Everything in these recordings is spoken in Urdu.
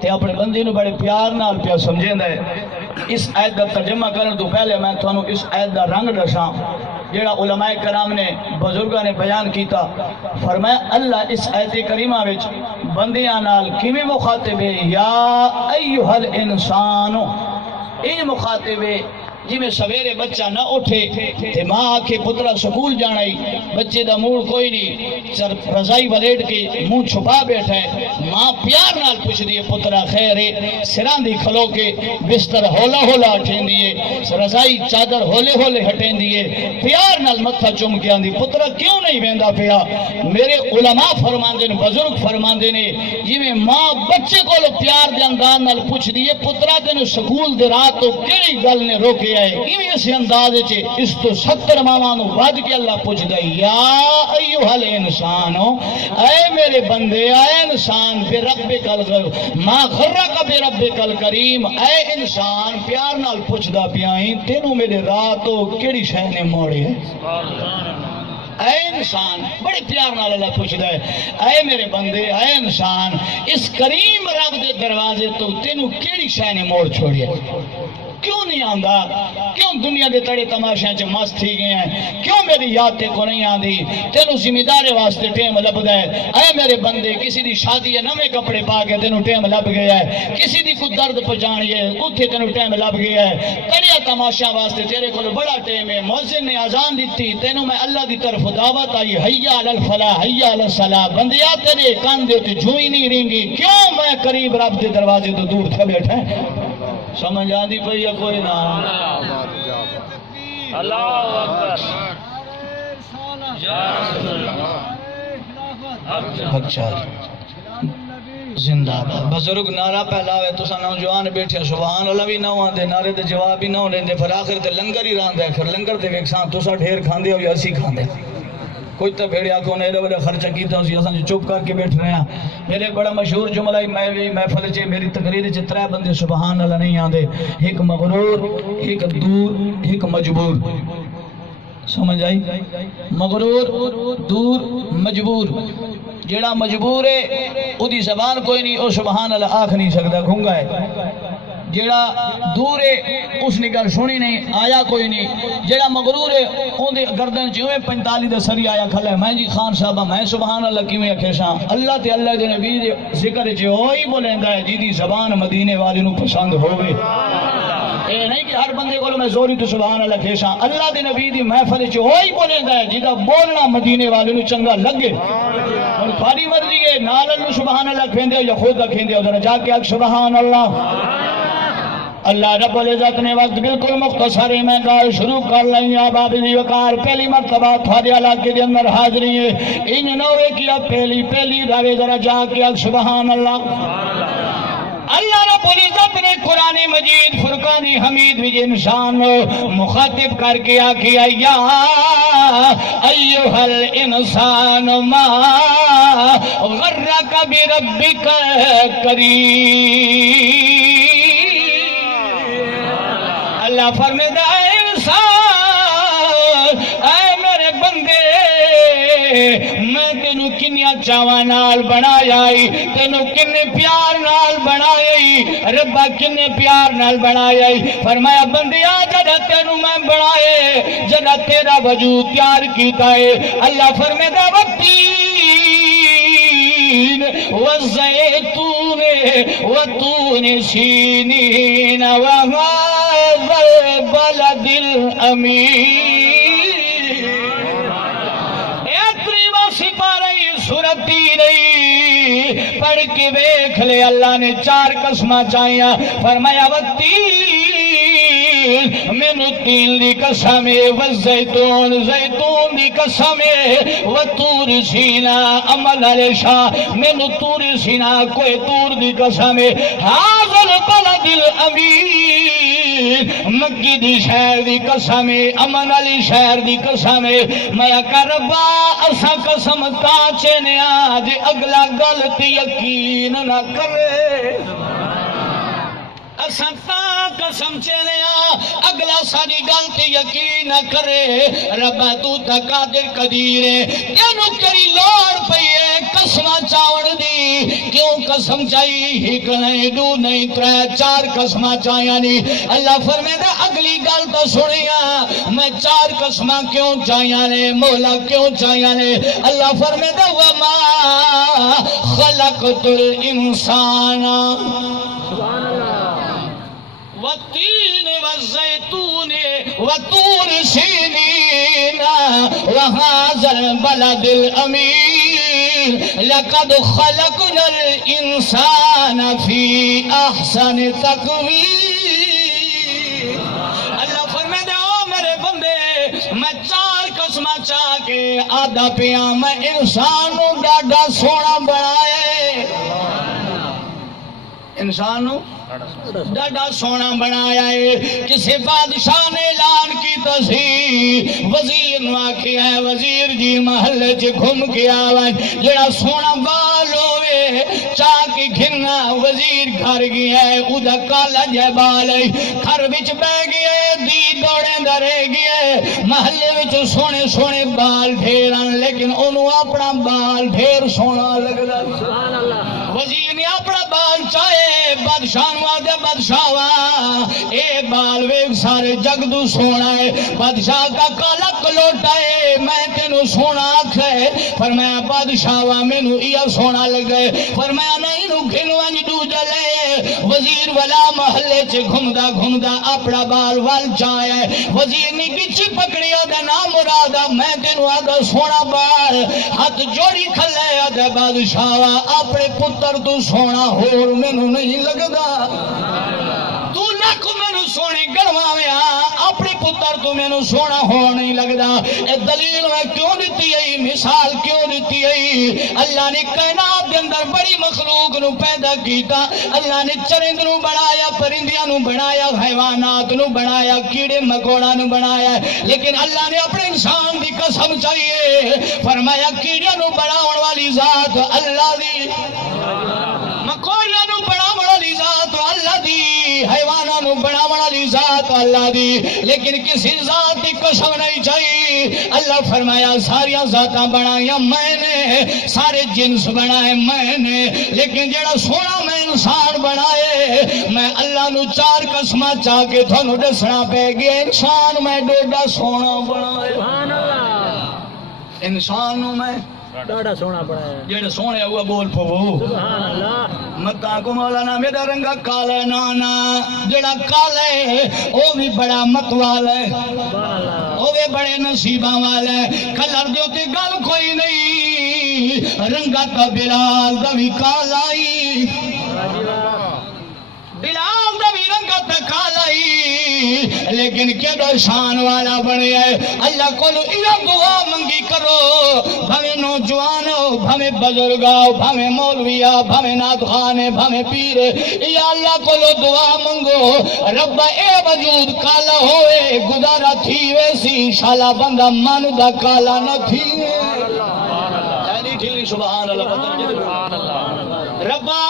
تے اپنے بندے نو بڑے پیار نال پیا سمجھیندا ہے۔ اس آیت دا ترجمہ کرن تو پہلے میں تھانوں اس آیت دا رنگ دساں جیڑا علماء کرام نے بزرگاں نے بیان کیتا۔ فرمایا اللہ اس آیت کریمہ وچ بندیاں نال کیویں مخاطب ہے، یا ایھا الانسان، این مخاطب ہے جی میں سویرے بچہ نہ اٹھے تے ماں آکھے پترا سکول جانا ہی، بچے دا موڑ کوئی نہیں، سر رضائی ولیٹ کے منہ چھپا بیٹھا ہے، ماں پیار نال پوچھ دیے پترا خیر ہے، سران دی کھلو کے بستر ہولا ہولا ہٹیں دیے، رضائی چادر ہولے ہولے ہٹیں دیے، پیار نال متھا چم کے آندی پترا کیوں نہیں ویندا پیا۔ میرے علماء فرماندے نے، بزرگ فرماندے نے جی میں ماں بچے کو پیار دے انداز نال پوچھ دیے پترا تینوں سکول دے رات تو کیڑی گل نے روکے ہے، ایویں اس انداز وچ اس تو 70 ماواں نو ود کے اللہ پوچھدا ہے، یا ایھا الانسان، اے میرے بندے، اے انسان، بے ربک ما غرک بربک الکریم، اے انسان پیار نال پوچھدا پیا ہیں تینوں میرے رات تو کیڑی شے نے موڑے ہے۔ اے انسان بڑے پیار نال اللہ پوچھدا ہے، اے میرے بندے، اے انسان، اس کریم رب دے دروازے تو تینوں کیڑی شے نے موڑ چھوڑیا، کیوں نہیں آندا، کیوں دنیا دے تڑے تماشیاں چ مست تھی گئے ہیں، کیوں میری یاد تے کو نہیں آندی، تینوں ذمہ دارے واسطے ٹیم لبدا ہے۔ اے میرے بندے کسی دی شادی ہے نویں کپڑے پا کے تینوں ٹیم لب گیا ہے، کسی دی کوئی درد پہنچانی ہے اوتھے تینوں ٹیم لب گیا ہے، تڑیا تماشا واسطے تیرے کول بڑا ٹیم ہے، مؤذن نے اذان دتی تینوں میں اللہ دی طرف دعوت آئی، حیا علی الفلاح حیا علی الصلاح، بندیا تیرے کان دے تے جوئی نہیں رینگی، کیوں میں قریب رب دے دروازے تو دور تھا بیٹھا ہے۔ سمجھ آندی پئی ہے کوئی نہ؟ اللہ اکبر، اچھا زندہ باد۔ بزرگ نعرہ پہلاوے تساں نوجوان بیٹھے سبحان اللہ بھی نہ آندے، نعرے تے جواب بھی نہ لیندے، پھر آخر تے لنگر ہی راندا ہے، پھر لنگر تے ویکھساں تساں ڈھیر کھاندے ہو یا اسی کھاندے، کوئی تو بھیڑیا کو نے بڑا خرچہ کیتا اسی اساں چپ کر کے بیٹھ رہے ہیں۔ میرے بڑا مشہور جملہ میں محفل چ میری تقریر چ 3 بندے سبحان اللہ نہیں آندے، ایک مغرور، ایک دور، ایک مجبور۔ سمجھ آئی؟ مغرور، دور، مجبور۔ جیڑا مجبور ہے او دی زبان کوئی نہیں، او سبحان اللہ آکھ نہیں سکتا، گھنگا ہے۔ جیڑا دور ہے اس نے گل سنی نہیں، آیا کوئی نہیں۔ جیڑا مغرور ہے اون دے گردن چویں 45 دا سری آیا کھلا ہے، میں جی خان صاحبہ میں سبحان اللہ کیویں آکھیساں؟ اللہ تے اللہ دے نبی دے ذکر چ وہی بولیندا ہے جی دی زبان مدینے والے نو پسند ہوے۔ اے نہیں کہ ہر بندے کو میں زوری تو سبحان اللہ کھیساں، اللہ دے نبی دی محفل چ وہی بولیندا ہے جیدا بولنا مدینے والے نو چنگا لگے۔ اور تھوڑی مرضی ہے نال اللہ سبحان اللہ کھیندے ہو یا خود کھیندے ہو، ذرا جا کے آکھ سبحان اللہ۔ اللہ رب العزت نے وقت بالکل مختصر ہے، میں گال شروع کر لیں آپ دی وقار پہلی مرتبہ تھوڑے علاقے دے اندر حاضری ہے، ان نوے کیا پہلی راوے ذرا جا کے آکھ سبحان اللہ۔ اللہ رب العزت نے قرآن مجید فرقان حمید بھی انسان مخاطب کر کے آکھیا یا ایھا الانسان ما غرک بربک کریم۔ اللہ فرماتا ہے انسان، اے میرے بندے میں تینوں کنیا چاواں نال بنایا ہی، تینوں کنے پیار نال بنایا ہی، ربا کنے پیار نال بنایا ہی۔ فرمایا بندیا جدا تینوں میں بنائے، جدا تیرا وجود تیار کیتا ہے، اللہ فرماتا والتین والزیتون وطور سینین وهذا البلد الامین۔ سورتی نہیں پڑھ کے بیکھ لے، اللہ نے 4 قسمہ چاہیاں، فرمایا والتین مینو تین دی قسم ہے، والزیتون زیتون دی قسم ہے، وطور سینا عمل علی شاہ مینو طور سینا کوئی طور دی قسم ہے، ھذا البلد الامین مکی دی شہر دی قسم ہے، امن علی شہر دی قسم ہے۔ میں کہا ربا اسا قسم کاچے نے آج اگلا غلط یقین نہ کرے، اساں تا قسم چلیا اگلا ساری گل تے یقین نہ کرے رب تو تا قادر قدیر ہے تینو کری لوڑ پئی ہے قسماں چاون دی کیوں قسم چائی ایک نہیں دو نہیں ترے چار قسماں چاہیاں نہیں اللہ فرمائے اگلی گل تو سنیا میں چار قسماں کیوں چاہیاں نے مولا کیوں چاہیاں نے اللہ فرمائے وما خلقت الانسان سبحان اللہ والتین والزیتون وطور سینین وهذا البلد الامین لقد خلقنا الانسان فی احسن تقویم اللہ فرمائے او میرے بندے میں چار قسمہ چاہ کے آدھا پیا میں انسان نو ڈاڈا سونا بنائے انسان نو ڈاڈا سونا بنایا ہے کسی بادشاہ نے اعلان کی تصحیح وزیر نو آکھیا ہے وزیر جی محلے چ گھوم کے آوے جڑا سونا بال ہوئے چاہ کے گھرنا وزیر گھر گیا ہے ادا کالا جے بال ہے گھر وچ بہ گیا ہے دی دوڑے دا رہ گیا ہے محلے وچ سونے سونے بال ڈھیرن لیکن انہوں اپنا بال ڈھیر سونا لگدا سبحان اللہ وزیر نے اپنا بال چاہے بادشاہ دے بادشاہ اے بال ویگ سارے جگ دو سونا ہے بادشاہ کا کالا کلوٹا ہے میں تینو سونا آکھے فرمایا بادشاہ مینو یہ سونا لگے فرمایا نہیں نو گھنوان دو جلے وزیر والا محلے چ گھومدا گھومدا اپنا بال وال چاہے وزیر نے کچھ پکڑیا دا نام مرادا میں تینو آدھا سونا بال ہاتھ جوڑی کھلے آدھا بادشاہ اپنے پتر تو سونا ہور مینو نہیں لگدا تو لکھ مینو سونے گڑوا میں اپنے پتر تو مینو سونا ہو نہیں لگدا اے دلیل میں کیوں دیتی ہے مثال کیوں دیتی ہے اللہ نے کائنات کے اندر بڑی مخلوق نو پیدا کیتا اللہ نے چرند نو بنایا پرندیاں نو بنایا حیوانات نو بنایا کیڑے مکوڑا نو بنایا لیکن اللہ نے اپنے انسان دی قسم چاہیے فرمایا کیڑے نو بناون والی ذات اللہ دی مکوڑیاں نو بناون والی ذات اللہ دی حیواناں نو بناون والی ذات اللہ دی لیکن کسی ذات کی قسم نہیں چاہیے اللہ فرمایا ساری ذاتاں بنائیاں میں نے سارے جنس بنائے میں نے لیکن جڑا سونا میں انسان بنائے میں اللہ نو چار قسماں چاہ کے تھانوں دسنا پے گیا انسان میں ڈوڈا سونا بنائے سبحان اللہ انسان نو میں ڈاڈا سونا بنایا جڑا سونے ہوا بول پو سبحان اللہ مکہ کو مولانا میرا رنگا کالا ہے نانا جڑا کالا ہے وہ بھی بڑا مت والا ہے سبحان اللہ وہ بھی بڑے نصیباں والا ہے کلر جو تے گل کوئی نہیں رنگا تا بلال دا بھی کالا ہی بلال دا بھی رنگا تا کالا ہی لیکن کیڑا شان والا بنے ہے اللہ کو یہ دعا منگی کرو بھویں نوجوان ہو بھویں بزرگ ہو بھویں مولوی ہو بھویں نعت خوان ہے بھویں پیر یا اللہ کو دعا منگو رب اے وجود کالا ہوئے گزارا تھی ویسی شالا بندہ من دا کالا نہ تھی سبحان اللہ ربا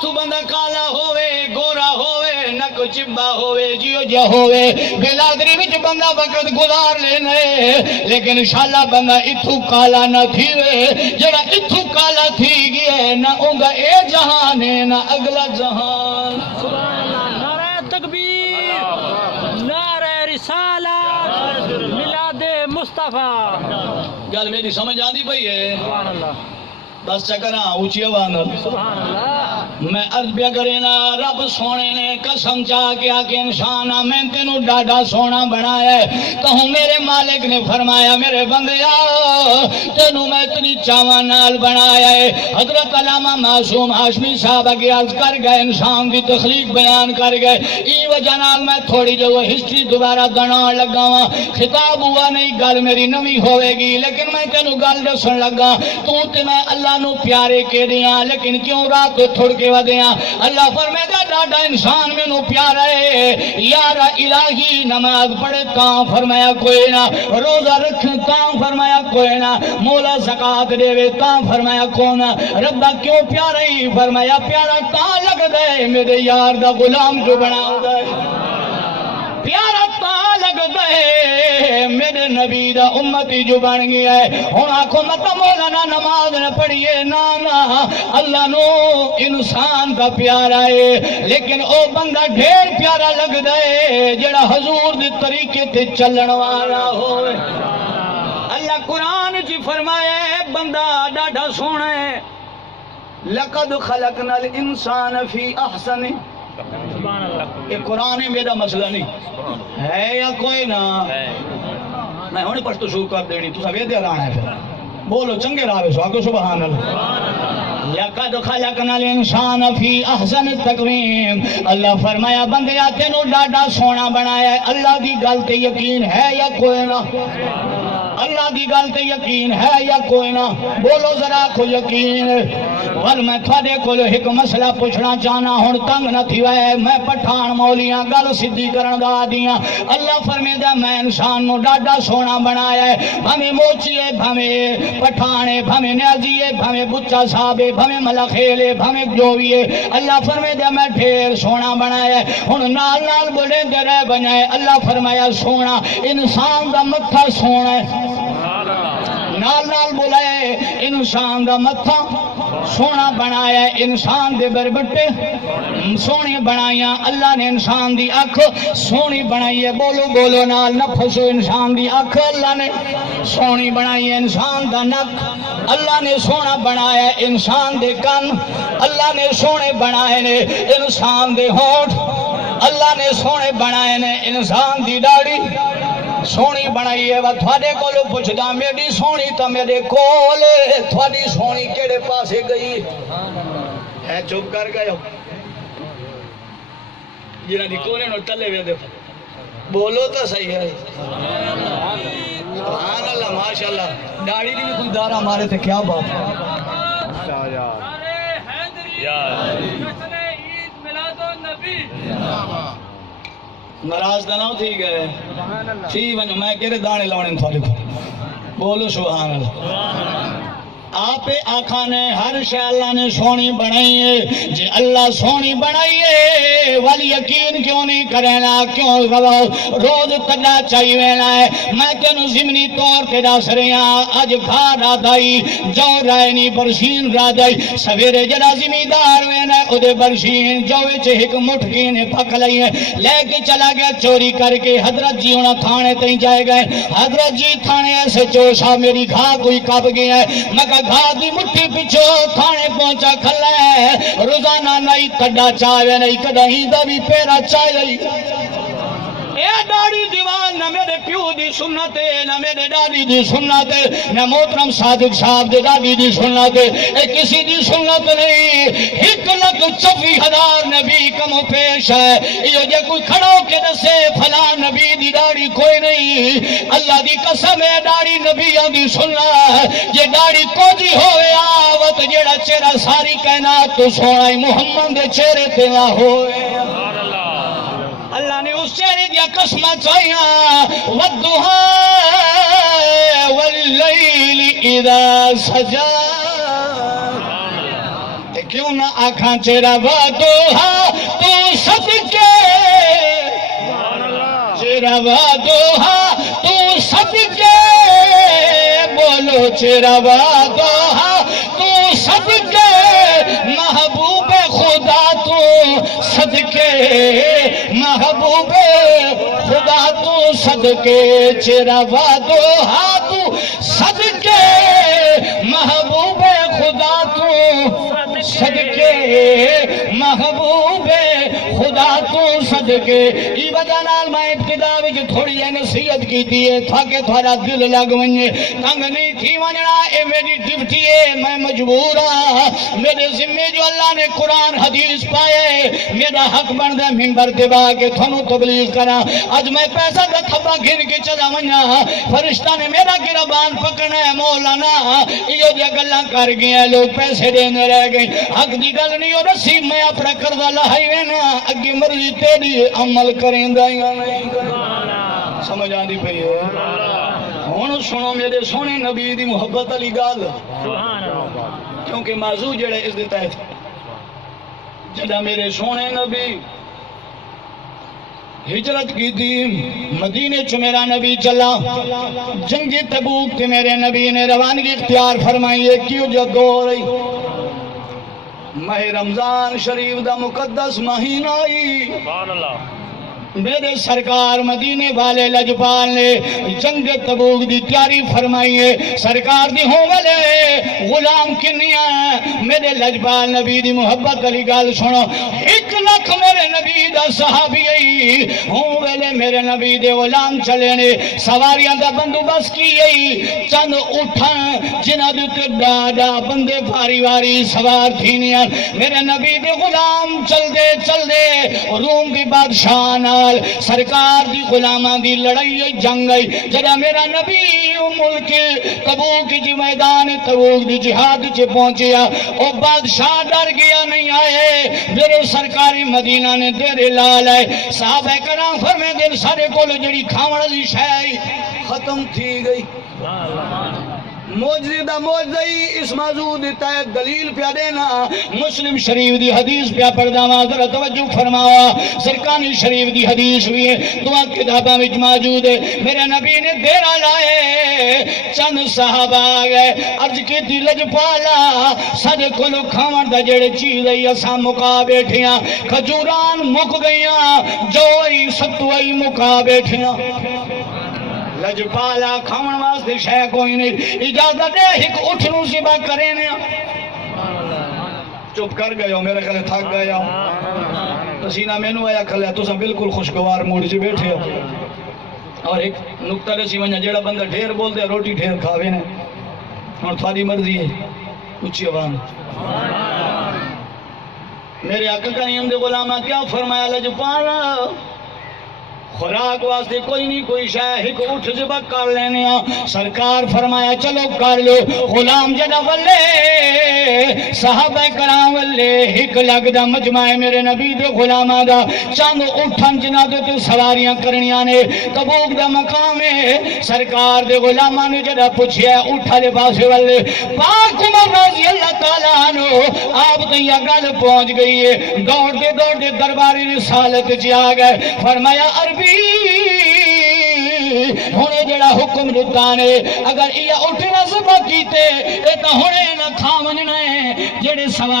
تو بندہ کالا ہوئے گورا ہوئے نک چبا ہوئے جیو جا ہوئے بلادری وچ بندہ وقت گزار لینے لیکن شالا بندہ اتھو کالا نہ تھیوے جڑا اتھو کالا تھی گئے نہ اونگا اے جہان ہے نہ اگلا جہان سبحان اللہ نعرہ تکبیر نعرہ رسالت میلاد مصطفیٰ گل میری سمجھ آندی پئی ہے سبحان اللہ بس چکرا اونچی آواز سبحان اللہ میں عرض پیا کرینا رب سونے نے قسم چاہ کے آ کے انسان میں تینوں ڈاڈا سونا بنایا ہے کہوں میرے مالک نے فرمایا میرے بندیا تینوں میں اتنی چاواں نال بنایا ہے حضرت علامہ معصوم ہاشمی صاحب اگے عرض کر گئے انسان دی تخلیق بیان کر گئے ای وجہ نال میں تھوڑی جو ہسٹری دوبارہ گنان لگا ہوں خطاب ہوا نہیں گل میری نویں ہوئے گی لیکن میں تینوں گل دسن لگا تو تے میں اللہ نو پیارے کے دیاں لیکن کیوں رات کو تھوڑ کے ودیاں اللہ فرمائے ڈاڈا انسان میں نو پیارا ہے یارا الہی نماز پڑھے تاں فرمایا کوئی نہ روزہ رکھے تاں فرمایا کوئی نہ مولا زکات دے تاں فرمایا کون ربا کیوں پیارا ہی فرمایا پیارا تاں لگ دے میرے یار دا غلام جو بنا ہے پیارا تا لگتا ہے میرے نبی دا امتی جو بن گیا ہے ہن آکھو مت مولانا نماز نہ پڑھیے نا اللہ نو انسان دا پیارا ہے لیکن او بندہ ڈھیر پیارا لگتا ہے جڑا حضور دے طریقے تے چلن والا ہوئے اللہ قرآن جی فرمایا ہے بندہ ڈاڈا سونا ہے لقد خلقنا الانسان فی احسن سبحان اللہ یہ قرآن میرا مسئلہ نہیں ہے یا کوئی نہ میں ہونے پڑھ تو شروع کر دینی تو سوید رانا ہے پھر بولو چنگے راوے سو آگے سبحان اللہ لقد خلقنا الانسان فی احسن تقویم اللہ فرمایا بندیا تینوں ڈاڈا سونا بنایا ہے اللہ دی گل تے یقین ہے یا کوئی نہ اللہ دی گل تے یقین ہے یا کوئی نہ بولو ذرا کو یقین ول میں تھوڑے کول ایک مسئلہ پوچھنا چاہنا ہن تنگ نہ تھیوے میں پٹھان مولیاں گل سدھی کرن دا دیاں اللہ فرمیدا میں انسان نو ڈاڈا سونا بنایا ہے بھویں موچی ہے بھویں پٹھان ہے بھویں نیازی ہے بھویں بچا صاحب ہے بھویں ملخیل ہے بھویں جو بھی ہے اللہ فرمیدا میں ڈھیر سونا بنایا ہے ہن نال نال بولے دے رہ بنائے اللہ فرمایا سونا انسان دا متھا سونا ہے نال نال بولائے انسان دا متھا سونا بنایا ہے انسان دے بربٹے سونی بنائیاں اللہ نے انسان دی اکھ سونی بنائی ہے بولو بولو نال نفسو انسان دی اکھ اللہ نے سونی بنائی ہے انسان دا نک اللہ نے سونا بنایا ہے انسان دے کن اللہ نے سونے بنائے نے انسان دے ہونٹ اللہ نے سونے بنائے نے انسان دی داڑھی سونی بنائی ہے وہ تھوڑے کولو پوچھدا میری سونی تا میرے کول تھوڑی سونی کیڑے پاسے گئی ہے چپ کر گئے ہو جنہ دی کونے نو ٹلے وے دے بولو تو صحیح ہے سبحان اللہ ماشاءاللہ داڑھی دی بھی کوئی دار ہمارے تھے کیا بات ہے ناراض نہ ہو تھی گئے تھی ونجو میں کہرے دانے لاؤنے تھوڑے کو بولو سبحان اللہ آپ آخا نے ہر شے اللہ نے سونی بنائی ہے جی اللہ سونی بنائی ہے والی یقین کیوں نہیں کرنا کیوں روز تڈا چاہیے نا ہے میں تینوں ضمنی طور تے دس رہا اج گھا رات آئی جو رائے نہیں برشین رات آئی سویرے جڑا زمیندار وینا او دے برشین جو وچ ایک مٹھی نے پک لئی ہے لے کے چلا گیا چوری کر کے حضرت جی ہونا تھانے تئیں جائے گئے حضرت جی تھانے ایسے چوشا میری گھا کوئی کب گیا ہے میں گھا دی مٹھی پچھو تھانے پہنچا کھلا ہے روزانہ نہیں کڈا چاہے نہیں کدہیں دا بھی پیرا چاہے اے داڑھی دیوان نہ میرے پیو دی سنت ہے نہ میرے دادی دی سنت ہے نہ محترم صادق صاحب دی دادی دی سنت ہے اے کسی دی سنت نہیں 1,24,000 نبی کم پیش ہے یہ جے کوئی کھڑو کے دسے فلاں نبی دی داڑھی کوئی نہیں اللہ دی قسم ہے داڑھی نبیوں دی سننا یہ داڑھی کوجی ہوئے آوت جیڑا چہرہ ساری کائنات تو سونا محمد دے چہرے تے نہ ہوئے اللہ نے اس چہرے دیا قسمہ چاہیاں والدہا واللیل اذا سجا کیوں نہ آنکھاں چہرہ والدہا تو صدقے چہرہ والدہا تو صدقے بولو چہرہ والدہا تو صدقے محبوب خدا تو صدقے محبوب خدا تو صدقے چہرہ والدہا تو صدقے محبوب خدا تو صدقے محبوب خدا تو صدقے ای وجہ نال میں ابتدا وچ تھوڑی نصیحت کیتی ہے تاکہ تھوڑا دل لگ ونجے تنگ نہیں تھی ونجنا اے میری ڈیوٹی ہے میں مجبور ہاں میرے ذمے جو اللہ نے قرآن حدیث پائے میرا حق بندا منبر تے با کے تھانوں تبلیغ کراں اج میں پیسہ دا تھپا گھن کے چلا ونجا فرشتہ نے میرا گربان پکڑنا ہے مولانا ایو جے گلاں کر گئے لوگ پیسے دینے رہ گئے حق دی گل نہیں ہو رسی میں اپنا قرضہ لہائی وینا اگے مرضی تیری عمل کریں دائیں سمجھ آندی پئی ہے ہن سنو میرے سونے نبی دی محبت علی گل کیونکہ موضوع جڑے اس دے تحت جدا میرے سونے نبی ہجرت کی تھی مدینے چ میرا نبی چلا جنگ تبوک تے میرے نبی نے روانگی اختیار فرمائی ہے کیوں جگ ہو رہی ماہ رمضان شریف دا مقدس مہینہ آئی سبحان اللہ میرے سرکار مدینے والے لجپال نے جنگ تبوک دی تیاری فرمائی ہے سرکار دی ہوں والے غلام کنیاں ہیں میرے لجپال نبی دی محبت علی گال سنو 1 لاکھ میرے نبی دا صحابی ای ہوں والے میرے نبی دے غلام چلے نے سواریاں دا بندوبست کی ای چند اٹھاں جنہ دے ڈاڈا بندے بھاری واری سوار تھینیاں میرے نبی دے غلام چل دے روم کی بادشاہ سرکار دی غلاماں دی لڑائی جنگ آئی جدا میرا نبی ملک تبوک جی میدان تبوک دی جہاد چے پہنچیا او بادشاہ ڈر گیا نہیں آئے میرے سرکاری مدینہ نے دیرے لال آئے صحابہ کرام فرمے دل سارے کول جڑی کھاوڑ دی شائی ختم تھی گئی موجزہ موجزہی اس موضوع دیتا ہے دلیل پیا دینا مسلم شریف دی حدیث پیا پرداما ذرا توجہ فرماوا سرکانی شریف دی حدیث بھی ہے دعا کتابہ وچ موجود ہے میرے نبی نے دیرہ لائے چند صحابہ آگئے عرض کی تھی لجپالا سارے کلو کھاون دا جڑے چیز ہے اساں مکا بیٹھیاں کھجوران مک گئیاں جوئی ستوئی مکا بیٹھیاں لجپالا کھاون واسطے شے کوئی نہیں اجازت دے ایک اٹھنوں سبا کریں چپ کر گئے ہو میرے خلے تھک گئے ہو پسینہ مینو آیا کھلے تو سا بالکل خوشگوار موڈ سے بیٹھے ہو اور ایک نکتہ رسی ونجا جیڑا بندہ ڈھیر بول دے روٹی ڈھیر کھاوے نے اور تھوڑی مرضی ہے اچھی عوام میرے آقا کریم دے غلامہ کیا فرمایا لجپالا خوراک واسطے کوئی نہیں کوئی شاہ ایک اٹھ ذبح کر لینے سرکار فرمایا چلو کر لو غلام جدا ولے صحابہ کرام ولے ایک لگ دا مجمع میرے نبی دے غلامہ دا چند اٹھن جنہ دے سواریاں کرنیاں نے تبوک دا مقام ہے سرکار دے غلامہ نے جدا پوچھیا اٹھا لے پاسے ولے پاک عمر رضی اللہ تعالیٰ عنہ آپ تیہ گل پہنچ گئی ہے دوڑ دے درباری رسالت جی آگئے فرمایا عربی ہونے جڑا حکم دیتا نے اگر یہ اٹھنا سبا کیتے اے تا ہونے نہ کھاون نے جڑے سوار